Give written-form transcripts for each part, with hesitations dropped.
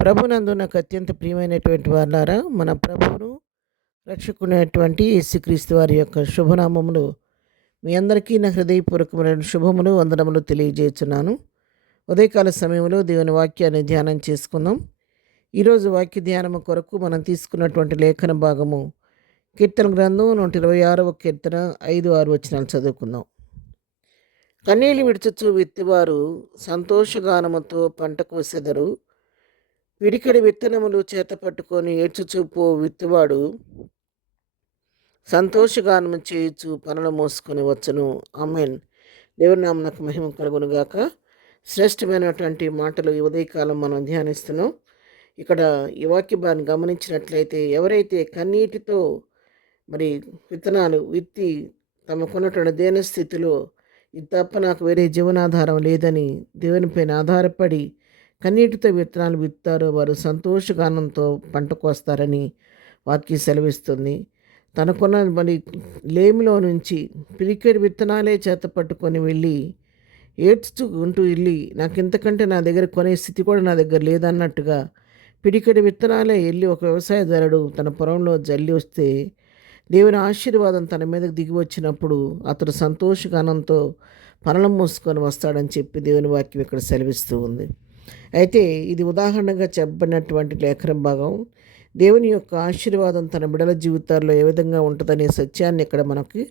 ప్రభునందు నాకు అత్యంత ప్రియమైనటువంటి వారులారా, మన ప్రభువును రక్షకునేటువంటి యేసుక్రీస్తు వారి యొక్క శుభనామములు మీ అందరికీ నా హృదయపూర్వకమైన శుభములు వందనములు తెలియజేస్తున్నాను. ఉదయకాల సమయంలో దేవుని వాక్యాన్ని ధ్యానం చేసుకుందాం. ఈరోజు వాక్య ధ్యానము కొరకు మనం తీసుకున్నటువంటి లేఖన భాగము కీర్తన గ్రంథం 126వ కీర్తన 5-6 వచనాలు చదువుకుందాం. కన్నీళ్లు విడుచుచు విత్తివారు సంతోషగానముతో పంట కోసెదరు. పిడికెడి విత్తనములు చేత పట్టుకొని ఏడ్చుచూపు విత్తువాడు సంతోషగానము చేయుచు పనులు మోసుకొని వచ్చును. ఆమేన్. దేవుని నామమునకు మహిమ కలుగును గాక. శ్రేష్టమైనటువంటి మాటలు ఈ ఉదయకాలం మనం ధ్యానిస్తున్నాం. ఇక్కడ ఈ వాక్య భాగాన్ని గమనించినట్లయితే, ఎవరైతే కన్నీటితో మరి విత్తనాలు విత్తి తమకున్నటువంటి దేన స్థితిలో ఇది తప్ప నాకు వేరే జీవనాధారం లేదని దేవునిపైన ఆధారపడి కన్నీటితో విత్తనాలు విత్తారో వారు సంతోషగానంతో పంట కోస్తారని వాక్యం సెలవిస్తుంది. తనకున్న మరి లేమిలో నుంచి పిరికెడు విత్తనాలే చేత పట్టుకొని వెళ్ళి ఏడ్చుకుంటూ వెళ్ళి నాకు ఇంతకంటే నా దగ్గర కొనే స్థితి కూడా నా దగ్గర లేదన్నట్టుగా పిడికెడు విత్తనాలే వెళ్ళి ఒక వ్యవసాయదారుడు తన పొలంలో జల్లి వస్తే దేవుని ఆశీర్వాదం తన మీదకి దిగి వచ్చినప్పుడు అతడు సంతోషగానంతో పనులు మూసుకొని వస్తాడని చెప్పి దేవుని వాక్యం ఇక్కడ సెలవిస్తూ ఉంది. అయితే ఇది ఉదాహరణగా చెప్పబడినటువంటి లేఖన భాగం దేవుని యొక్క ఆశీర్వాదం తన బిడల జీవితాల్లో ఏ విధంగా ఉంటుందనే సత్యాన్ని ఇక్కడ మనకి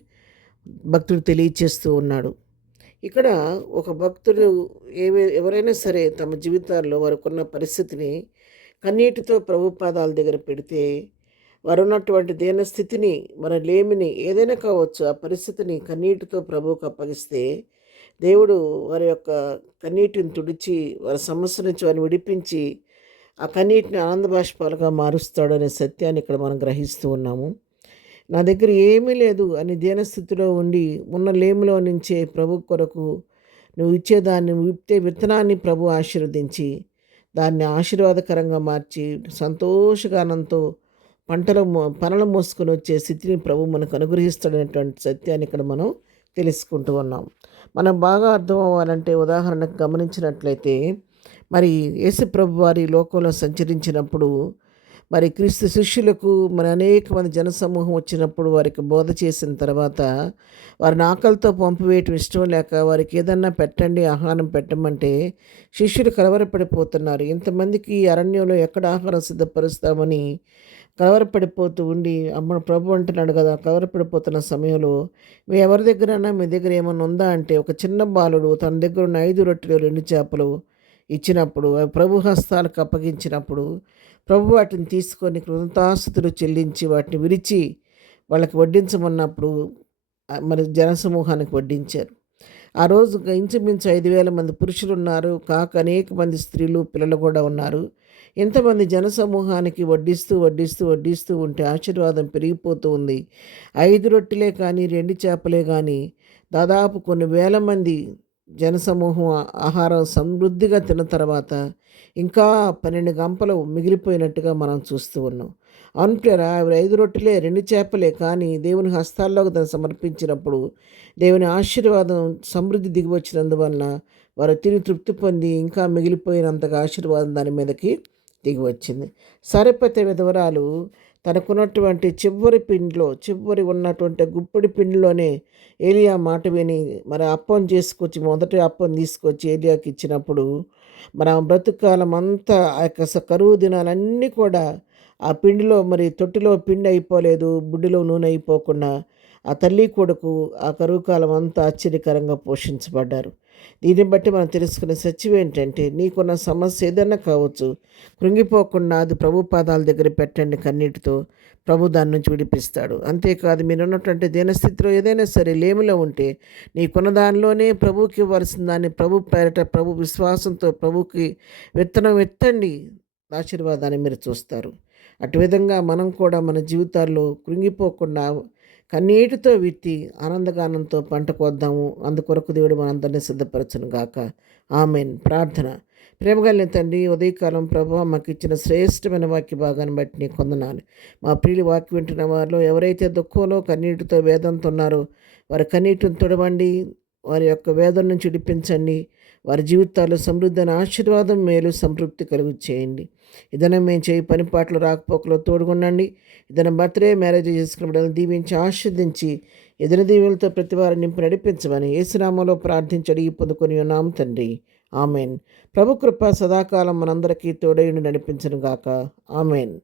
భక్తుడు తెలియచేస్తూ ఉన్నాడు. ఇక్కడ ఒక భక్తుడు ఎవరైనా సరే తమ జీవితాల్లో వారుకున్న పరిస్థితిని కన్నీటితో ప్రభు పాదాల దగ్గర పెడితే వారు ఉన్నటువంటి దేన స్థితిని మన లేమిని ఏదైనా కావచ్చు ఆ పరిస్థితిని కన్నీటితో ప్రభువుకు అప్పగిస్తే దేవుడు వారి యొక్క కన్నీటిని తుడిచి వారి సమస్య నుంచి వారిని విడిపించి ఆ కన్నీటిని ఆనంద బాష్పాలుగా మారుస్తాడు అనే సత్యాన్ని ఇక్కడ మనం గ్రహిస్తూ ఉన్నాము. నా దగ్గర ఏమీ లేదు అని దీనస్థితిలో ఉండి ఉన్న లేమిలో నుంచే ప్రభు కొరకు నువ్వు ఇచ్చేదాన్ని విత్తే విత్తనాన్ని ప్రభు ఆశీర్వదించి దాన్ని ఆశీర్వాదకరంగా మార్చి సంతోషగానంతో పనులు మోసుకొని వచ్చే స్థితిని ప్రభు మనకు అనుగ్రహిస్తాడనేటువంటి సత్యాన్ని ఇక్కడ మనం తెలుసుకుంటూ ఉన్నాం. మనం బాగా అర్థం అవ్వాలంటే ఉదాహరణకు గమనించినట్లయితే, మరి యేసు ప్రభు వారి లోకంలో సంచరించినప్పుడు మరి క్రీస్తు శిష్యులకు మరి అనేక మంది జనసమూహం వచ్చినప్పుడు వారికి బోధ చేసిన తర్వాత వారిని ఆకలితో పంపివేయటం ఇష్టం లేక వారికి ఏదన్నా పెట్టండి ఆహారం పెట్టమంటే శిష్యులు కలవరపడిపోతున్నారు. ఇంతమందికి అరణ్యంలో ఎక్కడ ఆహారం సిద్ధపరుస్తామని కలవరపడిపోతూ ఉండి ప్రభు అంటున్నాడు కదా, కలవరపడిపోతున్న సమయంలో ఎవరి దగ్గరైనా మీ దగ్గర ఏమైనా ఉందా అంటే ఒక చిన్న బాలుడు తన దగ్గర ఉన్న 5 రొట్టెలు 2 చేపలు ఇచ్చినప్పుడు ప్రభు హస్తాలకు అప్పగించినప్పుడు ప్రభు వాటిని తీసుకొని కృతజ్ఞతాస్తుతులు చెల్లించి వాటిని విరిచి వాళ్ళకి వడ్డించమన్నప్పుడు మరి జనసమూహానికి వడ్డించారు. ఆ రోజు ఇంచుమించు 5,000 మంది పురుషులు ఉన్నారు, కాక అనేక మంది స్త్రీలు పిల్లలు కూడా ఉన్నారు. ఎంతమంది జనసమూహానికి వడ్డిస్తూ వడ్డిస్తూ వడ్డిస్తూ ఉంటే ఆశీర్వాదం పెరిగిపోతూ ఉంది. 5 రొట్టెలే కానీ 2 చేపలే కానీ దాదాపు కొన్ని వేల మంది జనసమూహం ఆహారం సమృద్ధిగా తిన్న తర్వాత ఇంకా 12 గంపలు మిగిలిపోయినట్టుగా మనం చూస్తూ ఉన్నాం. అవునురా, 5 రొట్టెలే 2 చేపలే కానీ దేవుని హస్తాల్లోకి దాన్ని సమర్పించినప్పుడు దేవుని ఆశీర్వాదం సమృద్ధి దిగి వచ్చినందువలన వారు తిని తృప్తి పొంది ఇంకా మిగిలిపోయినంతగా ఆశీర్వాదం దాని మీదకి దిగి వచ్చింది. సరిపత విధవరాలు తనకున్నటువంటి చివరి ఉన్నటువంటి గుప్పిడి పిండిలోనే ఏలియా మాట విని మరి అప్పం చేసుకొచ్చి మొదటి అప్పం తీసుకొచ్చి ఏలియాకి ఇచ్చినప్పుడు మన బ్రతుకాలం అంతా ఆ యొక్క కరువు దినాలన్నీ కూడా ఆ పిండిలో మరి తొట్టిలో పిండి అయిపోలేదు, బుడ్డిలో నూనె అయిపోకుండా ఆ తల్లి కొడుకు ఆ కరువు కాలం అంతా ఆశ్చర్యకరంగా పోషించబడ్డారు. దీన్ని బట్టి మనం తెలుసుకునే సత్యం ఏంటంటే, నీకున్న సమస్య ఏదైనా కావచ్చు, కృంగిపోకుండా అది ప్రభు పాదాల దగ్గర పెట్టండి కన్నీటితో, ప్రభు దాని నుంచి విడిపిస్తాడు. అంతేకాదు మీరు ఉన్నటువంటి దీనస్థితిలో ఏదైనా సరే లేమిలో ఉంటే నీకున్న దానిలోనే ప్రభువుకి ఇవ్వాల్సిన దాన్ని ప్రభు పేరట ప్రభు విశ్వాసంతో ప్రభుకి విత్తనం ఎత్తండి, ఆశీర్వాదాన్ని మీరు చూస్తారు. అటు విధంగా మనం కూడా మన జీవితాల్లో కృంగిపోకుండా కన్నీటితో విత్తి ఆనందగానంతో పంట కోద్దాము. అందుకొరకు దేవుడు మనందరినీ సిద్ధపరచును గాక. ఆమెన్. ప్రార్థన. ప్రేమగలిగిన తండ్రి, ఉదయకాలం ప్రభు మాకు ఇచ్చిన శ్రేష్టమైన వాక్య భాగాన్ని బట్టి నీకు వందనాలు. మా ప్రియులు వాక్యం వింటున్న వారిలో ఎవరైతే దుఃఖంలో కన్నీటితో వేదంతో ఉన్నారో వారి కన్నీటిని తొడవండి, వారి యొక్క వేదన నుంచి విడిపించండి. వారి జీవితాల్లో సమృద్ధి అయిన ఆశీర్వాదం, మేలు, సంతృప్తి కలుగు చేయండి. ఇదనం మేము చేయి పని పాటలు రాకపోకలో తోడుగుండండి. ఇదనం బర్త్డే మ్యారేజ్ చేసుకున్న బిడ్డలను దీవించి ఆశీర్దించి ఎదురు దీవులతో ప్రతి వారిని నింపి నడిపించమని యేసునామంలో ప్రార్థించి అడిగి పొందుకొని ఉన్నాం తండ్రి. ఆమెన్. ప్రభు కృప సదాకాలం మనందరికీ తోడైండి నడిపించును గాక. ఆమెన్.